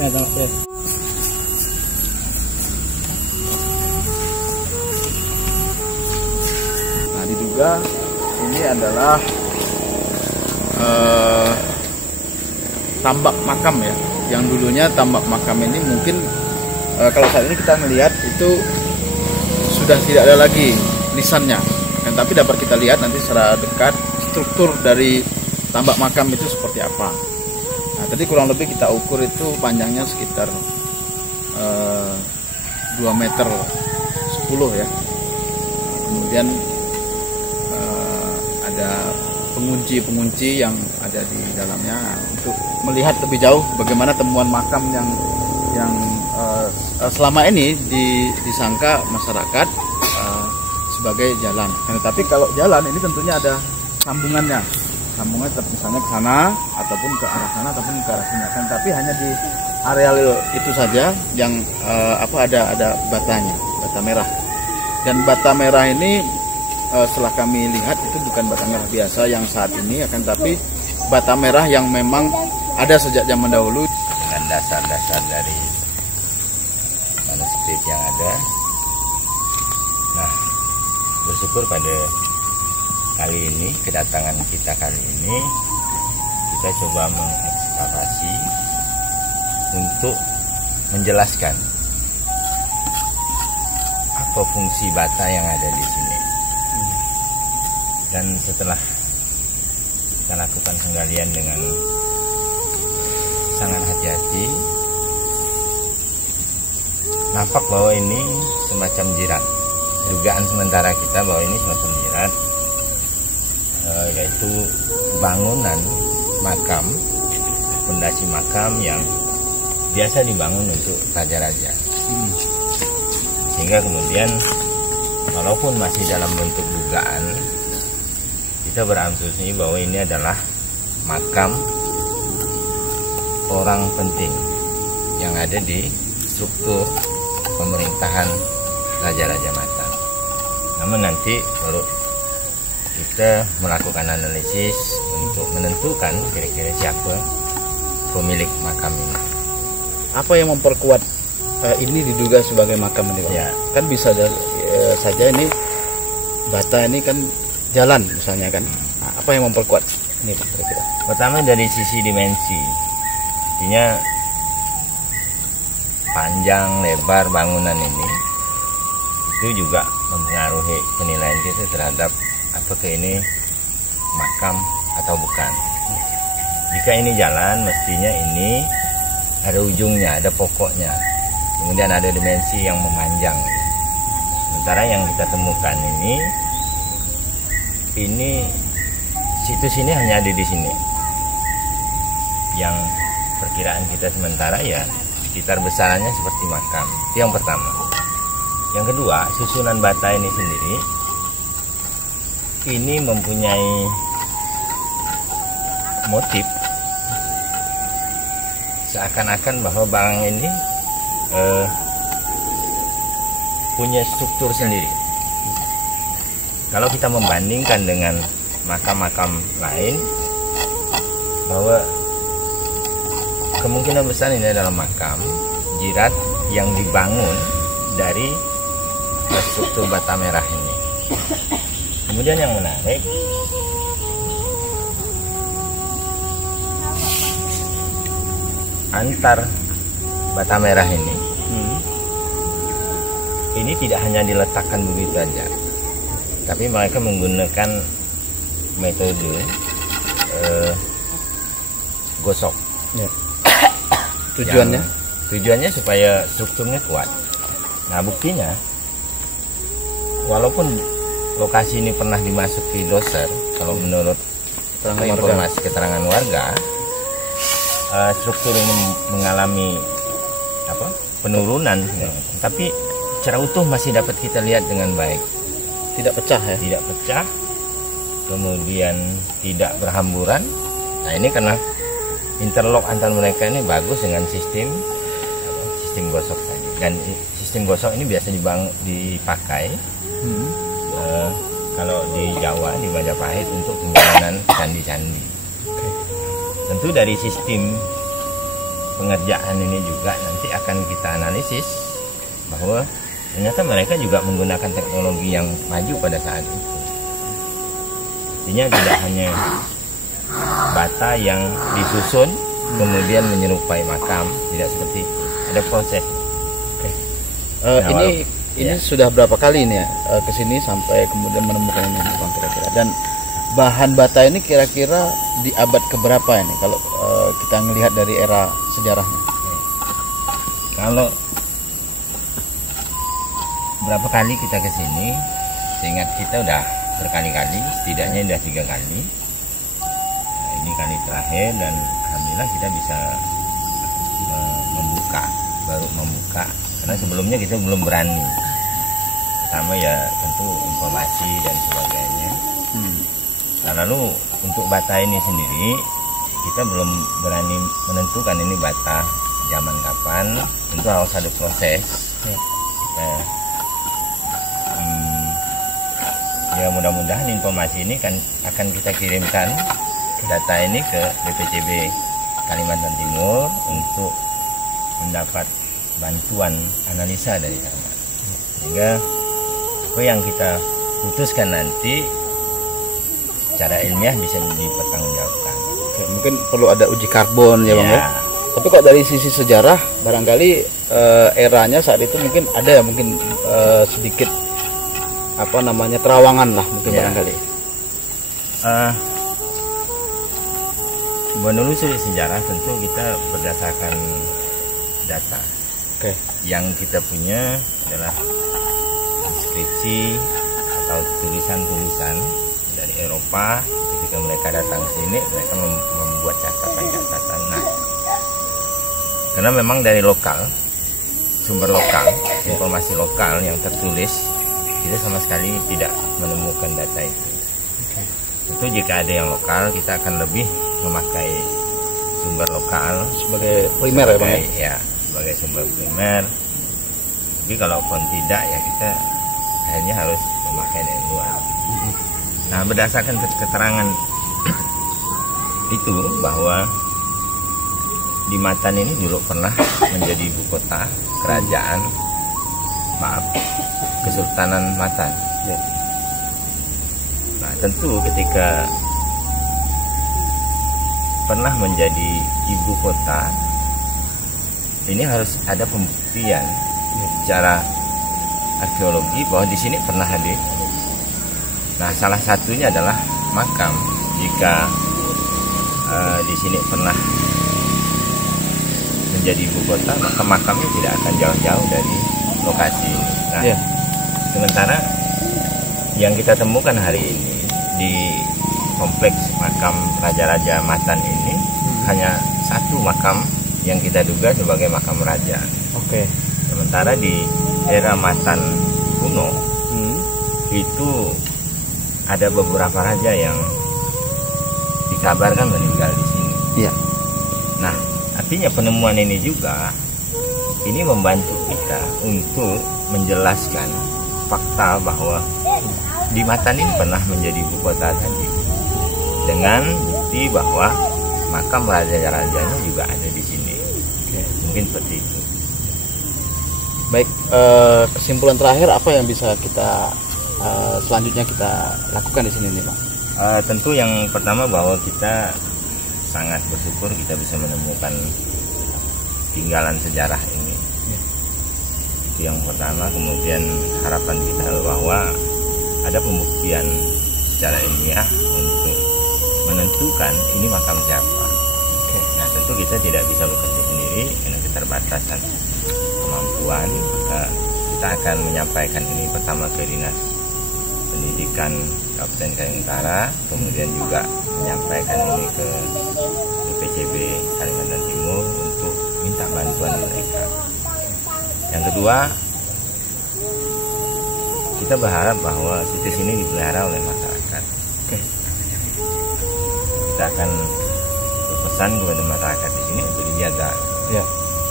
Ya, selamat sore. Nah, diduga ini adalah tambak makam ya. Yang dulunya tambak makam ini mungkin kalau saat ini kita melihat itu sudah tidak ada lagi lisannya. Tapi dapat kita lihat nanti secara dekat struktur dari tambak makam itu seperti apa. Nah, tadi kurang lebih kita ukur itu panjangnya sekitar 2 meter 10 ya. Kemudian ada pengunci yang ada di dalamnya untuk melihat lebih jauh bagaimana temuan makam yang selama ini disangka masyarakat sebagai jalan. Tapi kalau jalan ini tentunya ada sambungannya misalnya ke sana ataupun ke arah sana ataupun ke arah sini. Tapi hanya di areal itu saja yang ada batanya, bata merah. Dan bata merah ini setelah kami lihat itu bukan bata merah biasa yang saat ini, tapi bata merah yang memang ada sejak zaman dahulu dengan dasar-dasar dari manuskrip yang ada. Nah, bersyukur pada kali ini, kedatangan kita kali ini, kita coba mengekskavasi untuk menjelaskan apa fungsi bata yang ada di sini. Dan setelah kita lakukan penggalian dengan sangat hati-hati, nampak bahwa ini semacam jirat. Dugaan sementara kita bahwa ini semacam jirat, yaitu bangunan makam, fondasi makam yang biasa dibangun untuk raja-raja. Sehingga kemudian walaupun masih dalam bentuk dugaan, kita berasumsi bahwa ini adalah makam orang penting yang ada di struktur pemerintahan Raja-Raja Mataram. Namun nanti baru kita melakukan analisis untuk menentukan kira-kira siapa pemilik makam ini. Apa yang memperkuat ini diduga sebagai makam ini, Pak? Ya. Kan bisa saja ini bata ini kan jalan misalnya kan. Nah, apa yang memperkuat ini, Pak, kira-kira? Pertama dari sisi dimensi, artinya panjang lebar bangunan ini itu juga mempengaruhi penilaian kita terhadap apakah ini makam atau bukan. Jika ini jalan, mestinya ini ada ujungnya, ada pokoknya, kemudian ada dimensi yang memanjang. Sementara yang kita temukan ini situs ini hanya ada di sini. Yang perkiraan kita sementara ya sekitar besarannya seperti makam. Itu yang pertama. Yang kedua, susunan bata ini sendiri ini mempunyai motif seakan-akan bahwa barang ini punya struktur sendiri. Kalau kita membandingkan dengan makam-makam lain, bahwa kemungkinan besar ini adalah makam jirat yang dibangun dari struktur bata merah ini. Kemudian yang menarik, antar bata merah ini tidak hanya diletakkan begitu saja, tapi mereka menggunakan metode gosok. Ya. Tujuannya? Tujuannya supaya strukturnya kuat. Nah, buktinya, walaupun lokasi ini pernah dimasuki doser, kalau menurut informasi keterangan warga, struktur ini mengalami penurunan, tapi secara utuh masih dapat kita lihat dengan baik. Tidak pecah ya? Tidak pecah, kemudian tidak berhamburan. Nah, ini karena interlock antar mereka ini bagus dengan sistem gosok tadi. Dan sistem gosok ini biasa dipakai kalau di Jawa, di Majapahit, untuk pembangunan candi-candi. Tentu dari sistem pengerjaan ini juga nanti akan kita analisis bahwa ternyata mereka juga menggunakan teknologi yang maju pada saat itu. Artinya tidak hanya bata yang disusun kemudian menyerupai makam, tidak seperti itu. Ada proses. Ini sudah berapa kali ini ya ke sini sampai kemudian menemukan ini Bang kira-kira. Dan bahan bata ini kira-kira di abad keberapa ini kalau kita melihat dari era sejarahnya? Kalau berapa kali kita ke sini, seingat kita udah berkali-kali, setidaknya udah 3 kali. Nah, ini kali terakhir dan alhamdulillah kita bisa baru membuka karena sebelumnya kita belum berani. Pertama ya tentu informasi dan sebagainya. Nah, lalu untuk bata ini sendiri kita belum berani menentukan ini bata zaman kapan, tentu harus ada proses. Ya mudah-mudahan informasi ini akan kita kirimkan data ini ke BPCB Kalimantan Timur untuk mendapat bantuan analisa dari sana, sehingga apa yang kita putuskan nanti secara ilmiah bisa dipertanggungjawabkan. Oke, mungkin perlu ada uji karbon ya Bang ya. Tapi kok dari sisi sejarah barangkali eranya saat itu mungkin ada ya mungkin sedikit terawangan lah mungkin barangkali. Menelusuri sejarah tentu kita berdasarkan data. Yang kita punya adalah deskripsi atau tulisan-tulisan dari Eropa. Ketika mereka datang ke sini, mereka membuat catatan-catatan. Nah, karena memang dari lokal, sumber lokal, informasi lokal yang tertulis, kita sama sekali tidak menemukan data itu. Itu jika ada yang lokal, kita akan lebih memakai sumber lokal sebagai primer ya Bang ya, sebagai sumber primer. Tapi kalaupun tidak ya kita akhirnya harus memakai dari luar. Nah, berdasarkan keterangan itu bahwa di Matan ini dulu pernah menjadi ibu kota kerajaan Kesultanan Matan. Nah, tentu ketika pernah menjadi ibu kota, ini harus ada pembuktian secara arkeologi bahwa di sini pernah hadir. Nah, salah satunya adalah makam. Jika di sini pernah menjadi ibu kota, maka makamnya tidak akan jauh-jauh dari lokasi ini. Nah, sementara yang kita temukan hari ini di kompleks makam Raja-Raja Matan ini hanya satu makam yang kita duga sebagai makam raja. Sementara di era Matan kuno itu ada beberapa raja yang dikabarkan meninggal di sini. Nah, artinya penemuan ini juga ini membantu kita untuk menjelaskan fakta bahwa di Matan ini pernah menjadi ibu kota tadi, dengan bukti bahwa makam raja-rajanya juga ada di sini. Mungkin seperti itu. Baik, kesimpulan terakhir apa yang bisa kita selanjutnya kita lakukan di sini nih Bang? Tentu yang pertama bahwa kita sangat bersyukur kita bisa menemukan tinggalan sejarah ini. Itu yang pertama. Kemudian harapan kita bahwa ada pembuktian secara ilmiah untuk menentukan ini makam siapa. Nah, tentu kita tidak bisa bekerja sendiri karena keterbatasan kemampuan. Kita akan menyampaikan ini pertama ke Dinas Pendidikan Kabupaten Kalimantan Utara, kemudian juga menyampaikan ini ke BPCB Kalimantan Timur untuk minta bantuan mereka. Yang kedua, kita berharap bahwa situs ini dipelihara oleh masyarakat. Kita akan berpesan kepada masyarakat di sini untuk dijaga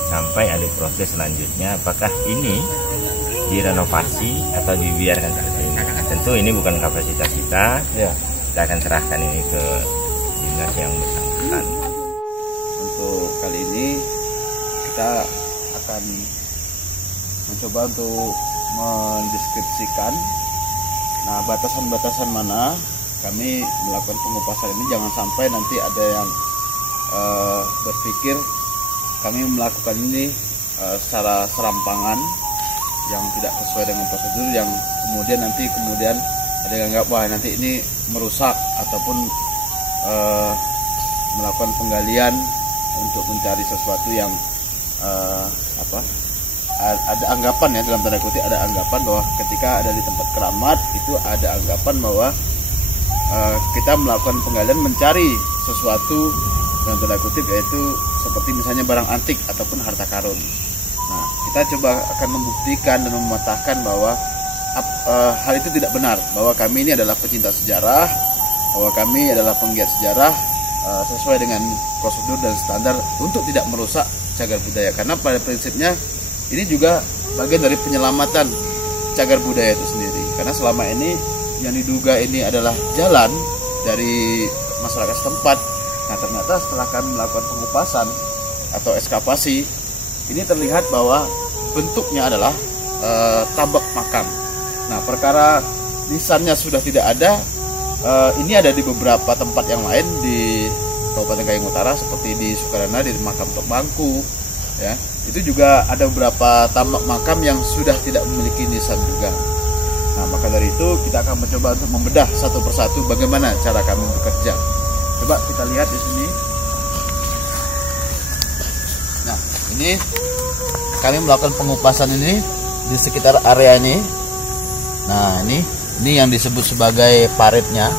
sampai ada proses selanjutnya. Apakah ini direnovasi atau dibiarkan seperti ini? Tentu ini bukan kapasitas kita. Kita akan serahkan ini ke dinas yang bersangkutan. Untuk kali ini akan mencoba untuk mendeskripsikan nah batasan-batasan mana kami melakukan pengupasan ini. Jangan sampai nanti ada yang berpikir kami melakukan ini secara serampangan yang tidak sesuai dengan prosedur, yang kemudian ada yang anggap wah nanti ini merusak ataupun melakukan penggalian untuk mencari sesuatu yang ada anggapan ya, dalam tanda kutip ada anggapan bahwa ketika ada di tempat keramat itu ada anggapan bahwa kita melakukan penggalian mencari sesuatu dalam tanda kutip, yaitu seperti misalnya barang antik ataupun harta karun. Nah, kita coba akan membuktikan dan mematahkan bahwa hal itu tidak benar, bahwa kami ini adalah pecinta sejarah, bahwa kami adalah penggiat sejarah sesuai dengan prosedur dan standar untuk tidak merusak cagar budaya. Karena pada prinsipnya ini juga bagian dari penyelamatan cagar budaya itu sendiri. Karena selama ini yang diduga ini adalah jalan dari masyarakat setempat. Nah, ternyata setelah kami melakukan pengupasan atau ekskavasi, ini terlihat bahwa bentuknya adalah tambak makam. Nah, perkara nisannya sudah tidak ada. Ini ada di beberapa tempat yang lain di Kabupaten Kayong Utara, seperti di Sukarana di makam Tok Bangku, ya. Itu juga ada beberapa tambak makam yang sudah tidak memiliki nisan juga. Nah, maka dari itu kita akan mencoba untuk membedah satu persatu bagaimana cara kami bekerja. Coba kita lihat di sini. Nah, ini kami melakukan pengupasan ini di sekitar area ini. Nah, ini yang disebut sebagai paritnya.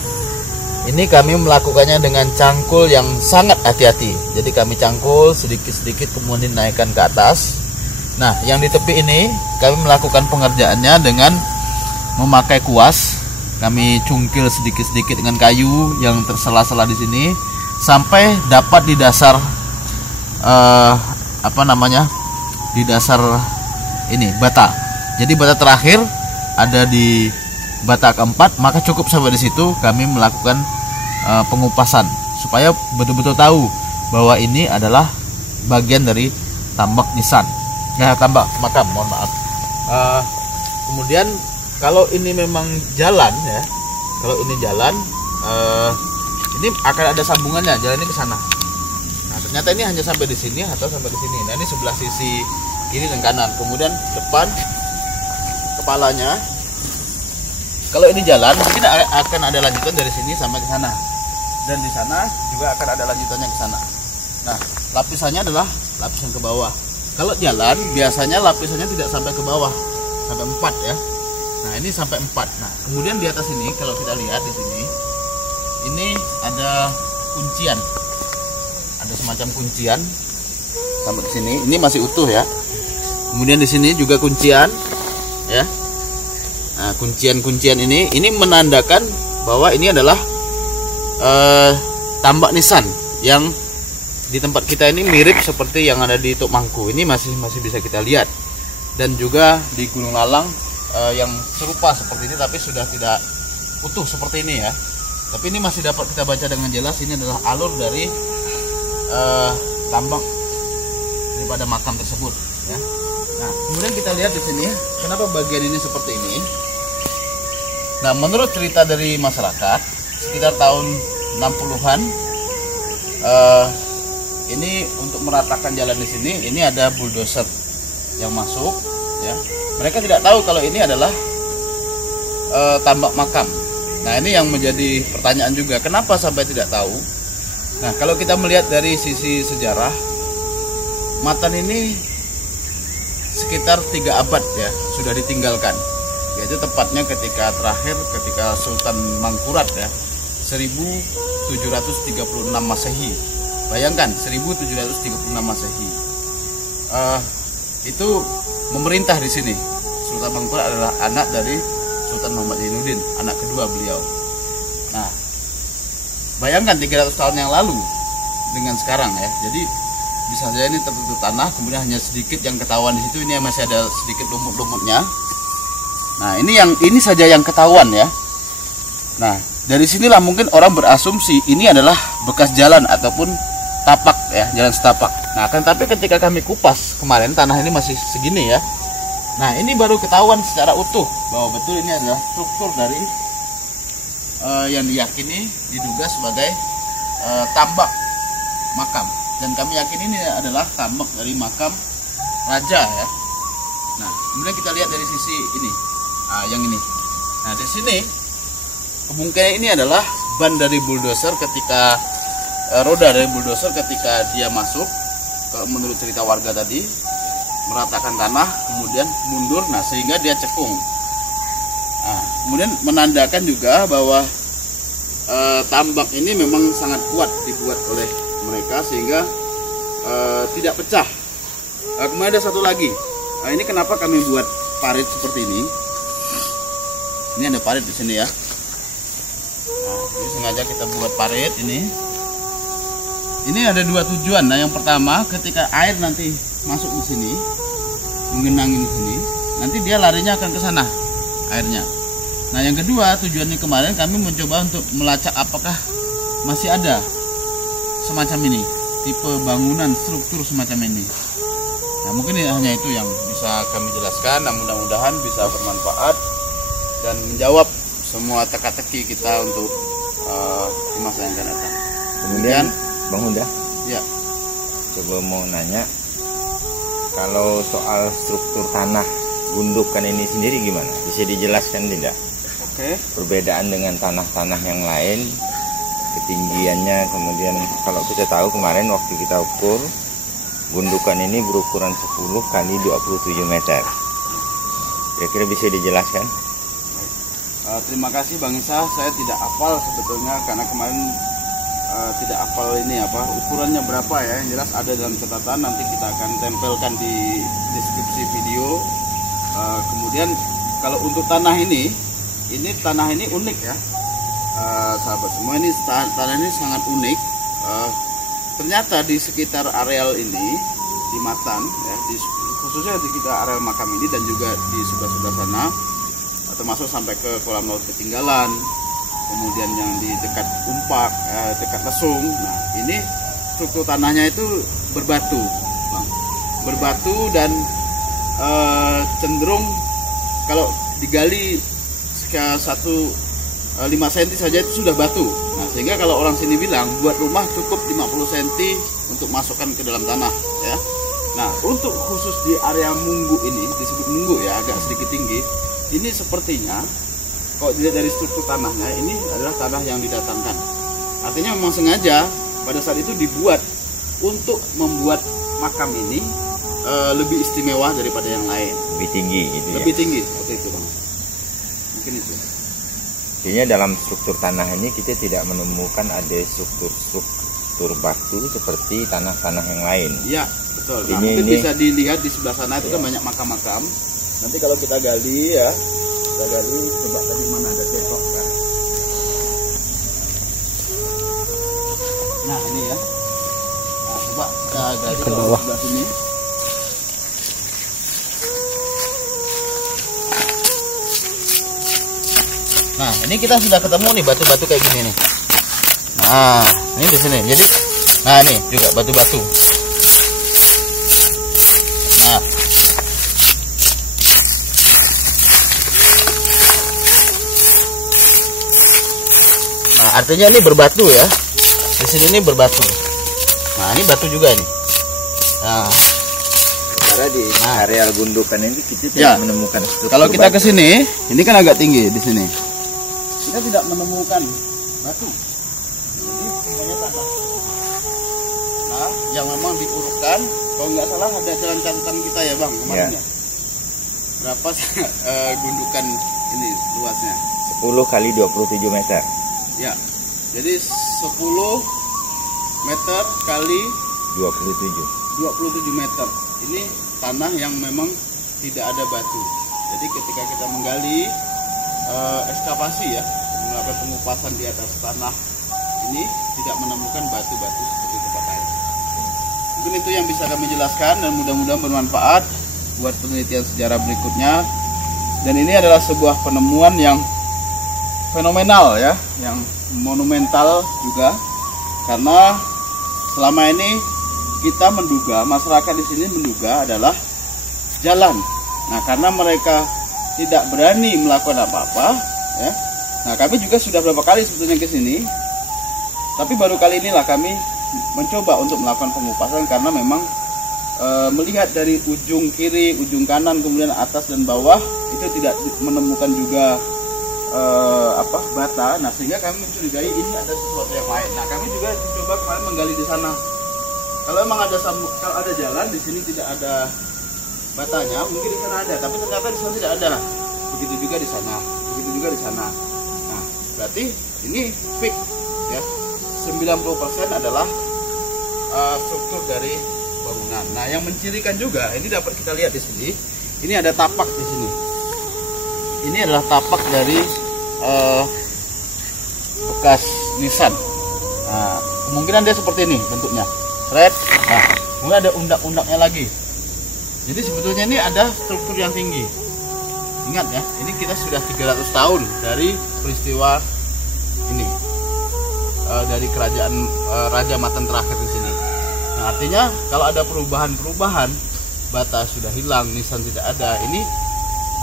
Ini kami melakukannya dengan cangkul yang sangat hati-hati. Jadi kami cangkul sedikit-sedikit kemudian naikkan ke atas. Nah, yang di tepi ini kami melakukan pengerjaannya dengan memakai kuas. Kami cungkil sedikit-sedikit dengan kayu yang tersela-sela di sini sampai dapat di dasar di dasar ini bata. Jadi bata terakhir ada di bata keempat, maka cukup sampai di situ kami melakukan pengupasan supaya betul-betul tahu bahwa ini adalah bagian dari tambak nisan. Nah, tambak makam, mohon maaf. Kemudian kalau ini memang jalan ya, kalau ini jalan, ini akan ada sambungannya, jalannya ke sana. Nah, ternyata ini hanya sampai di sini atau sampai di sini. Nah, ini sebelah sisi kiri dan kanan. Kemudian depan kepalanya. Kalau ini jalan, mungkin akan ada lanjutan dari sini sampai ke sana. Dan di sana juga akan ada lanjutannya ke sana. Nah, lapisannya adalah lapisan ke bawah. Kalau jalan, biasanya lapisannya tidak sampai ke bawah, sampai 4 ya. Nah, ini sampai 4. Nah, kemudian di atas ini kalau kita lihat di sini, ini ada kuncian. Ada semacam kuncian sampai ke sini. Ini masih utuh ya. Kemudian di sini juga kuncian ya. Nah, kuncian-kuncian ini menandakan bahwa ini adalah tambak nisan yang di tempat kita ini mirip seperti yang ada di Tok Mangku. Ini masih bisa kita lihat. Dan juga di Gunung Lalang yang serupa seperti ini, tapi sudah tidak utuh seperti ini ya. Tapi ini masih dapat kita baca dengan jelas. Ini adalah alur dari tambak daripada makam tersebut ya. Nah, kemudian kita lihat di sini kenapa bagian ini seperti ini. Nah, menurut cerita dari masyarakat sekitar tahun 60-an, ini untuk meratakan jalan di sini, ini ada bulldozer yang masuk ya. Mereka tidak tahu kalau ini adalah tambak makam. Nah, ini yang menjadi pertanyaan juga, kenapa sampai tidak tahu. Nah, kalau kita melihat dari sisi sejarah, Matan ini sekitar 3 abad ya sudah ditinggalkan, yaitu tepatnya ketika Sultan Mangkurat ya, 1736 Masehi. Bayangkan 1736 Masehi. Itu memerintah di sini. Sultan Mangkurat adalah anak dari Sultan Muhammad Zainuddin, anak kedua beliau. Nah, bayangkan 300 tahun yang lalu dengan sekarang ya. Jadi bisa saja ini tertutup tanah, kemudian hanya sedikit yang ketahuan di situ. Ini masih ada sedikit lumut-lumutnya. Nah, ini saja yang ketahuan ya. Nah, dari sinilah mungkin orang berasumsi ini adalah bekas jalan ataupun tapak ya, jalan setapak. Nah, kan tapi ketika kami kupas kemarin tanah ini masih segini ya. Nah, ini baru ketahuan secara utuh bahwa betul ini adalah struktur dari yang diyakini diduga sebagai tambak makam. Dan kami yakin ini adalah tambak dari makam raja ya. Nah, kemudian kita lihat dari sisi ini, yang ini. Nah, di sini kemungkinan ini adalah ban dari bulldozer ketika roda dari bulldozer ketika dia masuk, menurut cerita warga tadi, meratakan tanah, kemudian mundur, nah sehingga dia cekung. Nah, kemudian menandakan juga bahwa tambak ini memang sangat kuat dibuat oleh mereka sehingga tidak pecah. Kemudian ada satu lagi. Nah, ini kenapa kami buat parit seperti ini? Ini ada parit di sini ya. Nah, ini sengaja kita buat parit ini. Ini ada dua tujuan. Nah, yang pertama ketika air nanti masuk di sini, mengenangi di sini, nanti dia larinya akan ke sana airnya. Nah, yang kedua tujuannya kemarin kami mencoba untuk melacak apakah masih ada semacam ini, tipe bangunan struktur semacam ini. Nah, mungkin hanya itu yang bisa kami jelaskan. Nah, mudah-mudahan bisa bermanfaat dan menjawab semua teka-teki kita untuk di masa yang akan datang. Kemudian Bang Huda, ya, coba mau nanya, kalau soal struktur tanah gundukan ini sendiri gimana? Bisa dijelaskan tidak? Oke. Perbedaan dengan tanah-tanah yang lain, ketinggiannya, kemudian kalau kita tahu kemarin waktu kita ukur, gundukan ini berukuran 10 kali 27 meter. Kira-kira bisa dijelaskan? Terima kasih Bang Isa, saya tidak hafal sebetulnya karena kemarin tidak hafal ini ukurannya berapa ya. Yang jelas ada dalam catatan, nanti kita akan tempelkan di deskripsi video. Kemudian kalau untuk tanah ini unik ya, sahabat semua, ini tanah ini sangat unik. Ternyata di sekitar areal ini di Matan ya, khususnya di sekitar areal makam ini dan juga di sebelah sana, termasuk sampai ke kolam laut ketinggalan, kemudian yang di dekat Umpak, dekat Lesung. Nah, ini struktur tanahnya itu berbatu, Bang. Berbatu dan cenderung kalau digali sekitar 5 cm saja itu sudah batu. Nah, sehingga kalau orang sini bilang buat rumah cukup 50 cm untuk masukkan ke dalam tanah ya. Nah, untuk khusus di area Munggu ini, disebut Munggu ya, agak sedikit tinggi. Ini sepertinya kalau dilihat dari struktur tanahnya, ini adalah tanah yang didatangkan. Artinya memang sengaja pada saat itu dibuat untuk membuat makam ini lebih istimewa daripada yang lain. Lebih tinggi gitu ya? Lebih tinggi, seperti itu Bang. Mungkin itu. Artinya dalam struktur tanah ini kita tidak menemukan ada struktur batu seperti tanah-tanah yang lain. Iya, betul. Nah, mungkin bisa dilihat di sebelah sana itu kan banyak makam-makam. Nanti kalau kita gali ya, coba tadi mana ada cetok kan. Nah, ini ya. Nah, coba kita gali ke bawah sebelah sini. Nah, ini kita sudah ketemu nih batu-batu kayak gini nih. Nah, ini di sini. Jadi, nah ini juga batu-batu. Nah, artinya ini berbatu ya. Di sini ini berbatu. Nah, ini batu juga ini. Nah, karena di areal gundukan ini kita tidak menemukan struktur. Kalau kita ke sini, ini kan agak tinggi di sini. Kita tidak menemukan batu. Jadi semuanya tanah. Nah, yang memang diurutkan, kalau nggak salah ada dalam catatan kita ya Bang kemarin ya. Berapa gundukan ini luasnya? 10 kali 27 meter. Ya, jadi 10 meter kali 27 meter. Ini tanah yang memang tidak ada batu. Jadi ketika kita menggali ekskavasi ya, melakukan pengupasan di atas tanah ini tidak menemukan batu-batu seperti tempat lain. Mungkin itu yang bisa kami jelaskan dan mudah-mudahan bermanfaat buat penelitian sejarah berikutnya. Dan ini adalah sebuah penemuan yang fenomenal ya, yang monumental juga, karena selama ini kita menduga, masyarakat di sini menduga adalah jalan. Nah, karena mereka tidak berani melakukan apa-apa, ya. Nah, kami juga sudah beberapa kali sebetulnya ke sini, tapi baru kali inilah kami mencoba untuk melakukan pengupasan karena memang melihat dari ujung kiri, ujung kanan, kemudian atas dan bawah itu tidak menemukan juga bata. Nah, sehingga kami mencurigai ini ada sesuatu yang lain. Nah, kami juga coba kemarin menggali di sana. Kalau memang kalau ada jalan di sini tidak ada batanya, mungkin di sana ada, tapi ternyata di sana tidak ada. Begitu juga di sana, begitu juga di sana. Nah, berarti ini fix ya. 90% adalah struktur dari bangunan. Nah, yang mencirikan juga ini dapat kita lihat di sini. Ini ada tapak di sini. Ini adalah tapak dari bekas nisan. Nah, kemungkinan dia seperti ini bentuknya. Red. Nah, kemudian ada undak-undaknya lagi. Jadi sebetulnya ini ada struktur yang tinggi. Ingat ya, ini kita sudah 300 tahun dari peristiwa ini. Dari kerajaan Raja Matan terakhir di sini. Nah, artinya kalau ada perubahan-perubahan, bata sudah hilang, nisan tidak ada, ini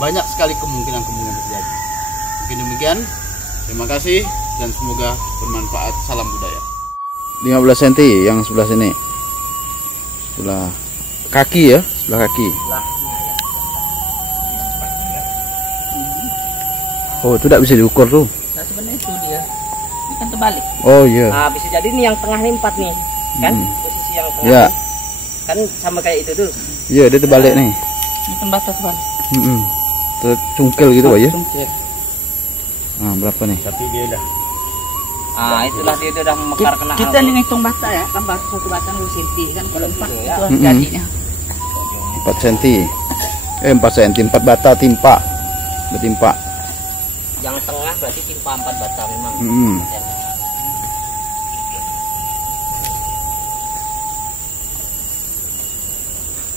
banyak sekali kemungkinan terjadi. Mungkin demikian. Terima kasih dan semoga bermanfaat. Salam budaya. 15 cm yang sebelah sini. Sebelah kaki ya, sebelah kaki. Oh, itu tidak bisa diukur tuh. Nah, sebenarnya itu dia. Ini kan terbalik. Oh iya. Nah, bisa jadi nih yang tengah nih 4 nih. Kan? Posisi yang tengah. Ya. Kan sama kayak itu tuh. Iya, dia terbalik nih. Ini kan batas, Bang. Tercungkil gitu aja. Cungkil. Nah, berapa nih? Tapi dia udah. Itulah dia udah mekar kena. Kita nih ngitung bata ya, kan bata satu bata 2 cm kan kalau 4 itu jadinya. 4 cm. 4 cm, 4 bata timpa. Bertimpa. Yang tengah berarti timpa 4 bata memang.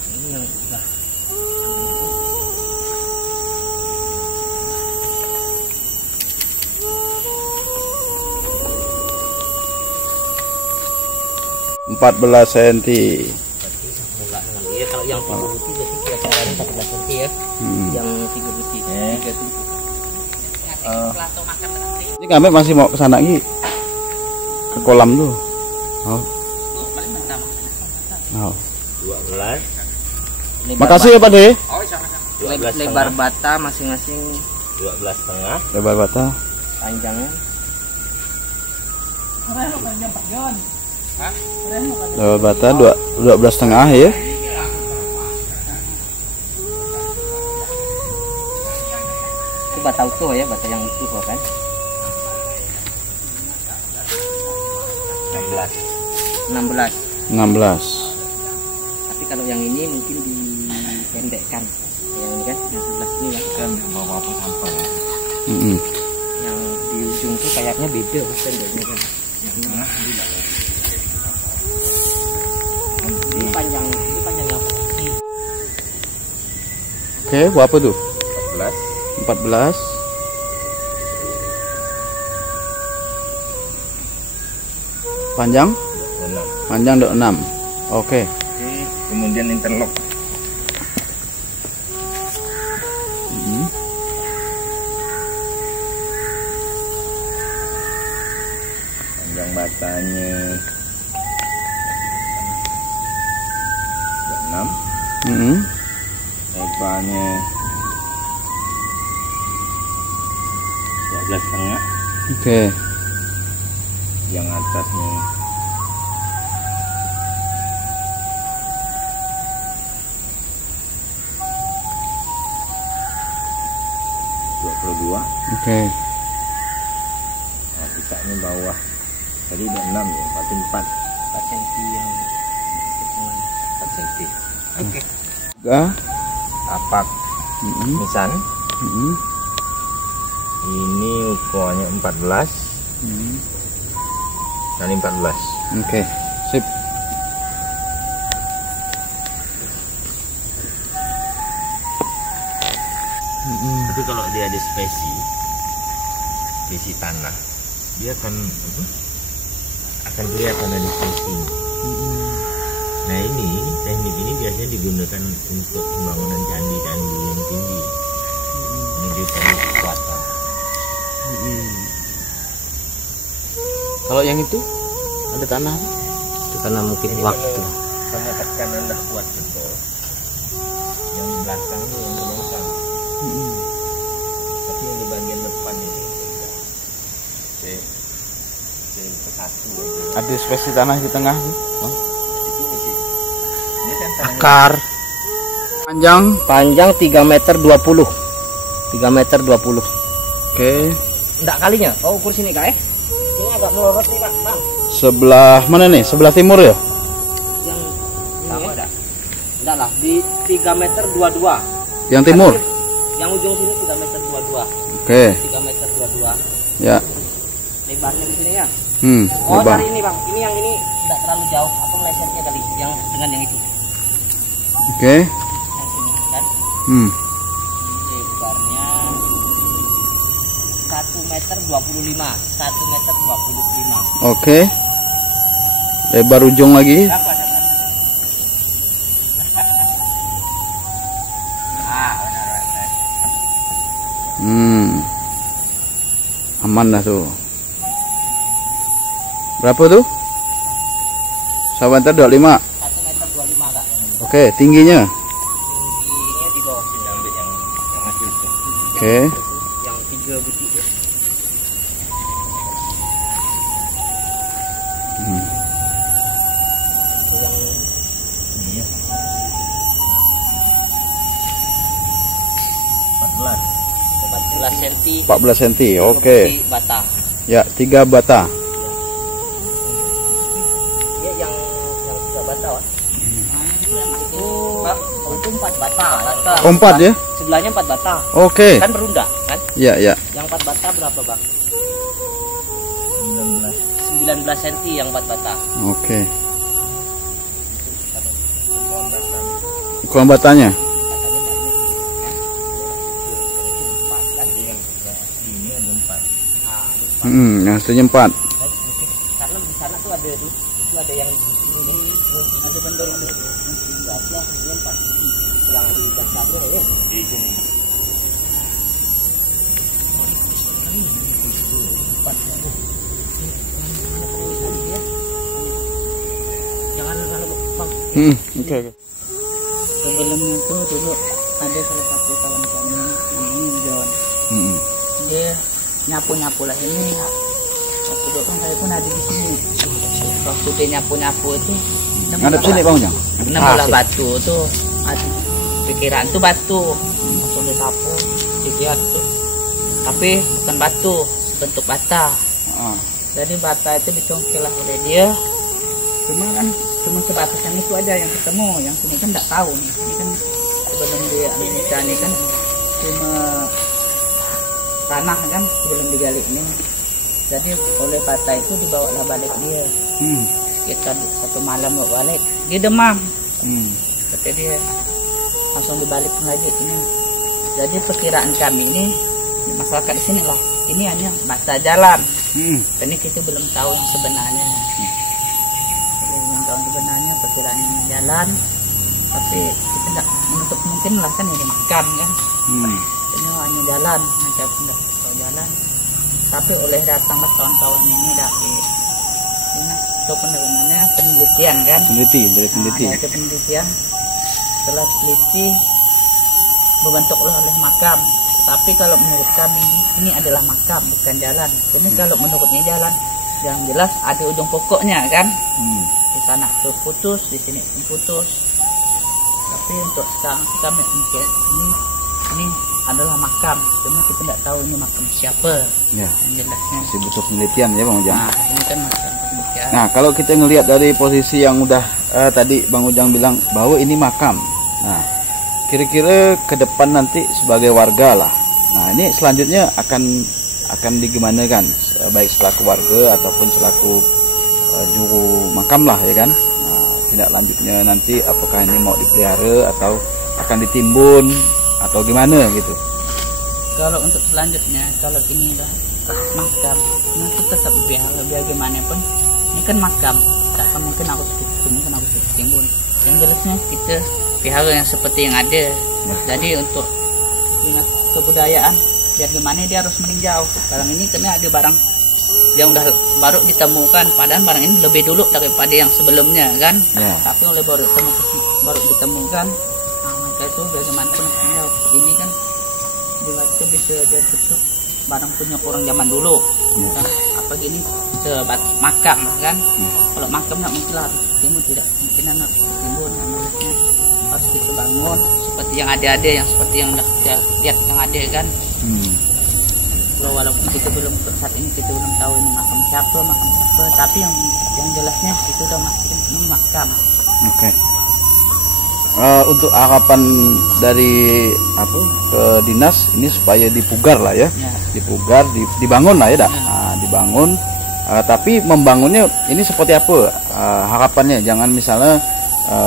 Ini yang udah. Empat 14 cm. Iya, kalau yang 3 butir berarti kira-kira 14 cm ya. Yang 3 butir. 3 tumpuk. Ini kami masih mau ke sana lagi. Ke kolam tuh. Oh. 12. Makasih ya Pak De. Lebar bata masing-masing 12,5. Lebar bata. Panjangnya. Lebar bata 12,5 ya. Itu bata utuh ya, bata yang utuh kan. 16. Tapi kalau yang ini mungkin dipendekkan. Yang ini kan, yang sebelah sini ya. Kan bawa apa sampel. Yang di ujung tuh kayaknya beda pendeknya kan. Yang tengah tidak. Ini panjang yang Oke, berapa tuh? 14. 14. Panjang? 6. Panjang 26. Oke. Kemudian interlock. Panjang batanya 6. Lebarnya 12,5. Oke. Yang atasnya 22. Oke. Nah, sisanya bawah. Tadi udah 6 ya, berarti 4 cm yang 4 cm. Oke. Tapak nisan. Ini ukurannya 14. Nah, ini 14. Oke. Sip. Tapi kalau dia ada spesi tanah, dia akan kelihatan ada spesi. Nah ini teknik ini biasanya digunakan untuk pembangunan candi-candi yang tinggi menuju pada kekuatan. Kalau yang itu ada tanah, Itu karena mungkin waktu. Karena tekanan dah kuat betul. Yang di belakang ini yang melongkang. Tapi yang di bagian depan ini satu aja. ada spesi tanah di tengah nih. Ini kan tanah Akar panjang. Panjang 3 meter 20. 3 meter 20. Oke. Enggak kalinya. Oh, ukur sini, Kak. Ini agak melorot nih, Pak. Bang. Sebelah mana nih? Sebelah timur ya? Yang sama ini dah. enggak lah, di 3 meter 22. Yang timur. Yang ujung sini 3 meter 22. Oke. 3 meter 22. Ya. Lebarnya di sini ya. Oh, lebar. dari ini, Bang. Ini yang ini enggak terlalu jauh. Apa melesetnya kali? Yang dengan yang itu. Oke. Yang ini kan. Lebarnya 1 meter 25. 1 meter 25. Oke. Lebar ujung lagi. Berapa? Benar. Aman dah tuh. Berapa tuh? 1 meter 25. 1 meter 25, Kak. Oke, tingginya. Tingginya di bawah sini. Ambil yang masih utuh. Oke. Yang 3 butik ya. Yang Ini ya. 14. 14 cm. 14 cm. Oke. Bata. Ya, 3 bata. Ya, yang 3 bata, Pak. Itu, Pak, oh, itu 4 bata. Oh, 4 ya? Sebelahnya 4 bata. Oke. Kan berunda, kan? Ya, ya. Yang 4 bata berapa, Bang? 19. 19 cm yang 4 bata. Oke. Ukuran batanya. Ini ada 4. Yang aslinya 4. Karena di sana tuh ada tuh, itu ada yang di sini, ada benda itu, lah, ini 4. Yang di dasarnya ya. Di sini. Jangan lalu Bang. Oke. Sebelum itu dulu ada salah satu kawan kami namanya John. Dia nyapu-nyapu lah ini. Waktu itu kan saya pun ada di sini. Waktu dia nyapu-nyapu itu Ngadep sini Bang Ujang. nemu bola batu tuh. Pikiran tuh batu. Langsung disapu, dilihat tuh. Tapi bukan batu, bentuk bata. Jadi bata itu dicongkel lah oleh dia. Cuma sebatas yang itu aja yang ketemu, yang sini kan nggak tahu nih. Ini kan sebelum dia nikah ini kan cuma tanah kan sebelum digali ini. Jadi oleh bata itu dibawalah balik dia. Sekitar 1 malam bawa balik. Dia demam. Kata dia langsung dibalik lagi ini. Jadi perkiraan kami ini masyarakat di sini lah. Ini hanya bata jalan. Ini kita belum tahu yang sebenarnya. Belum tahu sebenarnya perkiraan jalan. Tapi kita tidak menutup mungkin lah kan ini makam kan. Ini hanya jalan. Nanti aku tidak tahu jalan. Tapi oleh datanglah kawan-kawan ini dari ini itu benar-benarnya penelitian kan. Peneliti. Ada penelitian. Setelah teliti berbentuklah oleh makam. Tapi kalau menurut kami ini adalah makam bukan jalan. Ini kalau menurutnya jalan, yang jelas ada ujung pokoknya kan. Di sana tuh putus, di sini putus. Tapi untuk sekarang kami mikir ini adalah makam. Cuma kita tidak tahu ini makam siapa. Ya. Yang jelasnya. Masih butuh penelitian ya Bang Ujang. Nah, ini kan makam penelitian. Nah, kalau kita ngelihat dari posisi yang udah tadi Bang Ujang bilang bahwa ini makam. Nah, kira-kira ke depan nanti sebagai warga lah. Nah, ini selanjutnya akan digimanakan, baik selaku warga ataupun selaku juru makam lah ya kan. Nah, tindak lanjutnya nanti apakah ini mau dipelihara atau akan ditimbun atau gimana gitu. Kalau untuk selanjutnya, kalau ini udah makam, nanti tetap biar bagaimanapun ini kan makam. misalkan mungkin aku timbun. Yang jelasnya kita pelihara yang seperti yang ada. Jadi untuk dinas kebudayaan biar gimana dia harus meninjau barang ini karena ada barang yang udah baru ditemukan, padahal barang ini lebih dulu daripada yang sebelumnya kan. Tapi oleh baru ditemukan, nah mereka itu bagaimanapun meninjau ini kan juga itu bisa jadi barang punya orang zaman dulu kan, apa gini makam kan. Kalau makam nggak mungkin lah timbun, tidak mungkin anak timbun, harus kita bangun seperti yang ada yang seperti yang udah kita lihat yang ada kan. Kalau walaupun kita belum saat ini kita belum tahu ini makam siapa, tapi yang jelasnya itu udah makam. Oke. Untuk harapan dari ke dinas ini supaya dipugar lah ya. Dipugar, dibangun lah ya, dibangun. Tapi membangunnya ini seperti apa harapannya? Jangan misalnya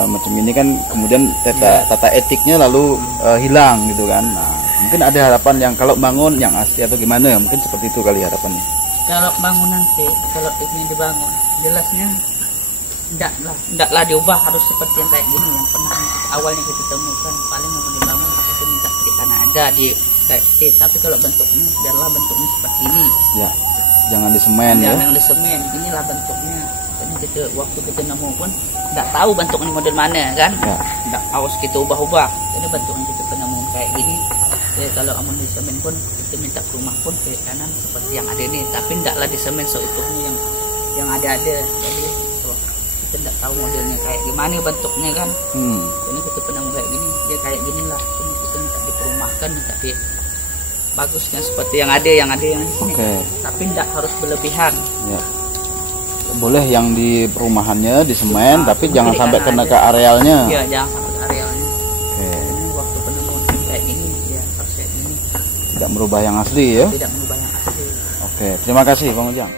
macam ini kan kemudian tata etiknya lalu hilang gitu kan. Nah, mungkin ada harapan yang kalau bangun yang asli atau gimana, mungkin seperti itu kali harapannya. Kalau bangunan sih, kalau ini dibangun jelasnya ndaklah diubah, harus seperti yang kayak gini yang pernah awalnya kita temukan. Paling mau dibangun kita minta di tanah aja di kayak tapi kalau bentuknya biarlah bentuknya seperti ini ya, jangan di semen. Jangan di semen, inilah bentuknya. Jadi kita waktu kita nemu pun nggak tahu bentuknya model mana kan, nggak harus kita ubah-ubah. Jadi bentuknya kita penemu kayak gini. Jadi kalau amun di semen pun kita minta ke rumah pun ke kanan seperti yang ada ini, tapi ndaklah di semen seutuhnya yang ada. Jadi kita nggak tahu modelnya kayak gimana bentuknya kan. Jadi kita penemu kayak gini, dia kayak gini lah. Kita minta diperumahkan, tapi bagusnya seperti yang ada yang di sini. Tapi tidak harus berlebihan. Ya. Boleh yang di perumahannya di semen, tapi jangan sampai kena ke arealnya. Iya, jangan sampai ke arealnya. Ini waktu penemuan kayak gini, ya harus kayak gini. Tidak merubah yang asli ya. Tidak merubah yang asli. Terima kasih Bang Ujang.